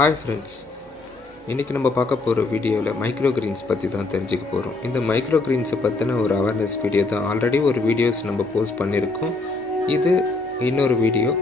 Hi friends, இன்றைக்கி நம்ம பார்க்க போகிற வீடியோவில் மைக்ரோ கிரீன்ஸ் பற்றி தான் தெரிஞ்சுக்க போகிறோம். இந்த மைக்ரோ கிரீன்ஸை பற்றின ஒரு அவேர்னஸ் வீடியோ தான். ஆல்ரெடி ஒரு வீடியோஸ் நம்ம போஸ்ட் பண்ணியிருக்கோம். இது இன்னொரு வீடியோ.